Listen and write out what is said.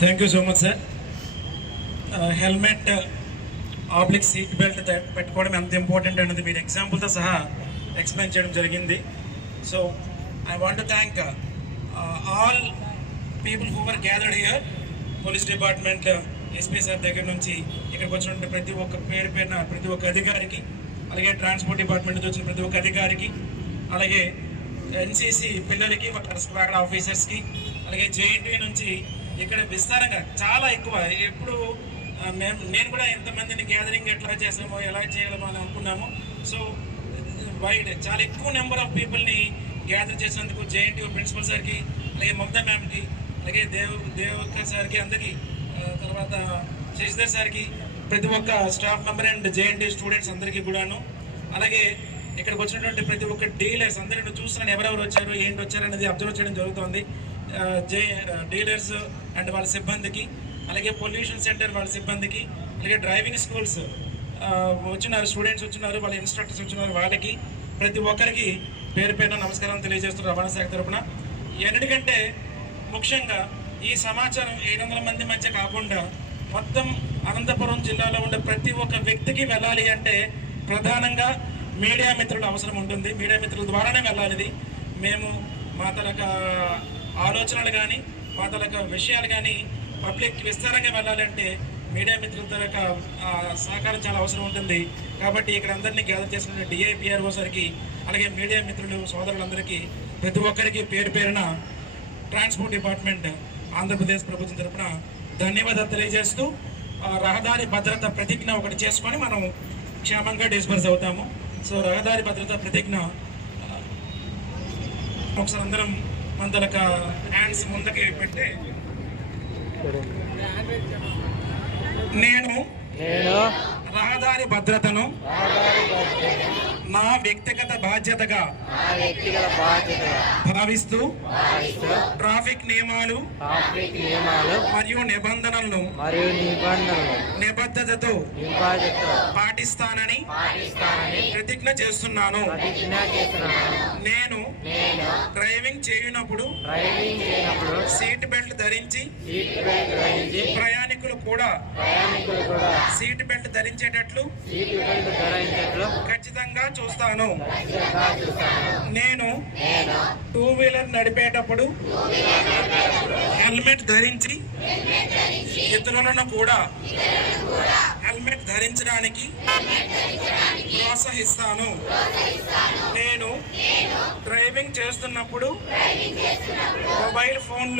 Thank you so much sir. Helmet oblique seat belt పెట్టుకోవడం ఎంత important అనేది మీరు ఎగ్జాంపుల్తో సహా ఎక్స్ప్లెయిన్ చేయడం జరిగింది. So I want to thank all people who were gathered here. Police department SP sir దగ్గర నుంచి ఇక్కడికి వచ్చిన ప్రతి ఒక్క పేరున ప్రతి ఒక్క అధికారికి, అలాగే ట్రాన్స్పోర్ట్ డిపార్ట్మెంట్ నుంచి వచ్చిన ప్రతి ఒక్క అధికారికి, అలాగే ఎన్సీసీ పిల్లలకి, స్క్వాడ్ ఆఫీసర్స్కి, అలాగే జేఎన్టీ నుంచి ఇక్కడ విస్తారంగా చాలా ఎక్కువ ఎప్పుడు నేను కూడా ఎంతమందిని గ్యాదరింగ్ ఎట్లా చేసామో ఎలా చేయాలో అని అనుకున్నాము. సో వైడ్ చాలా ఎక్కువ నెంబర్ ఆఫ్ పీపుల్ని గ్యాదర్ చేసినందుకు జేఎన్టీ ప్రిన్సిపల్ సార్కి, అలాగే మమతా మ్యామ్కి, అలాగే దేవక్క సార్కి, అందరికీ, తర్వాత శశిధర్ సార్కి, ప్రతి ఒక్క staff member and JNT students అందరికీ కూడాను, అలాగే ఇక్కడికి వచ్చినటువంటి ప్రతి ఒక్క డీలర్స్ అందరినీ చూస్తున్నాను ఎవరెవరు వచ్చారు ఏంటి వచ్చారు అనేది అబ్జర్వ్ చేయడం జరుగుతుంది. డీలర్స్ అండ్ వాళ్ళ సిబ్బందికి, అలాగే పొల్యూషన్ సెంటర్ వాళ్ళ సిబ్బందికి, అలాగే డ్రైవింగ్ స్కూల్స్ వచ్చినారు, స్టూడెంట్స్ వచ్చినారు, వాళ్ళ ఇన్స్ట్రక్టర్స్ వచ్చినారు, వాళ్ళకి ప్రతి ఒక్కరికి పేరు పేరున నమస్కారం తెలియజేస్తున్నారు రవాణా శాఖ తరఫున. ఎన్నిటికంటే ముఖ్యంగా ఈ సమాచారం 700 మంది మధ్య కాకుండా మొత్తం అనంతపురం జిల్లాలో ఉండే ప్రతి ఒక్క వ్యక్తికి వెళ్ళాలి అంటే ప్రధానంగా మీడియా మిత్రుల అవసరం ఉంటుంది. మీడియా మిత్రుల ద్వారానే వెళ్ళాలి. మేము మా తలక ఆలోచనలు కానీ మా తలక విషయాలు కానీ పబ్లిక్ విస్తారంగా వెళ్ళాలంటే మీడియా మిత్రుల తలక సహకారం చాలా అవసరం ఉంటుంది. కాబట్టి ఇక్కడ అందరినీ గ్యాదర్ చేసుకున్న డిఐపిఆర్ఓ సార్కి, అలాగే మీడియా మిత్రులు సోదరులందరికీ ప్రతి ఒక్కరికి పేరు పేరున ట్రాన్స్పోర్ట్ డిపార్ట్మెంట్ ఆంధ్రప్రదేశ్ ప్రభుత్వం తరఫున ధన్యవాదాలు తెలియజేస్తూ రహదారి భద్రత ప్రతిజ్ఞ ఒకటి చేసుకొని మనం క్షేమంగా డిస్పర్స్ అవుతాము. సో రహదారి భద్రత ప్రతిజ్ఞ ఒకసారి అందరం మన హ్యాండ్స్ ముందుకి పెట్టి నేను రహదారి భద్రతను నా వ్యక్తిగత బాధ్యతగా భావిస్తూ ట్రాఫిక్ నియమాలు మరియు నిబంధనలను నిబద్ధతతో పాటిస్తానని ప్రతిజ్ఞ చేస్తున్నాను. నేను డ్రైవింగ్ చేయనప్పుడు సీట్ బెల్ట్ ధరించి ప్రయాణికులు కూడా సీట్ బెల్ట్ ధరించేటట్లు ఖచ్చితంగా చూస్తాను. నేను 2 వీలర్ నడిపేటప్పుడు హెల్మెట్ ధరించి ఇతరులను కూడా హెల్మెట్ ధరించడానికి ప్రోత్సహిస్తాను. నేను డ్రైవింగ్ చేస్తున్నప్పుడు మొబైల్ ఫోన్లు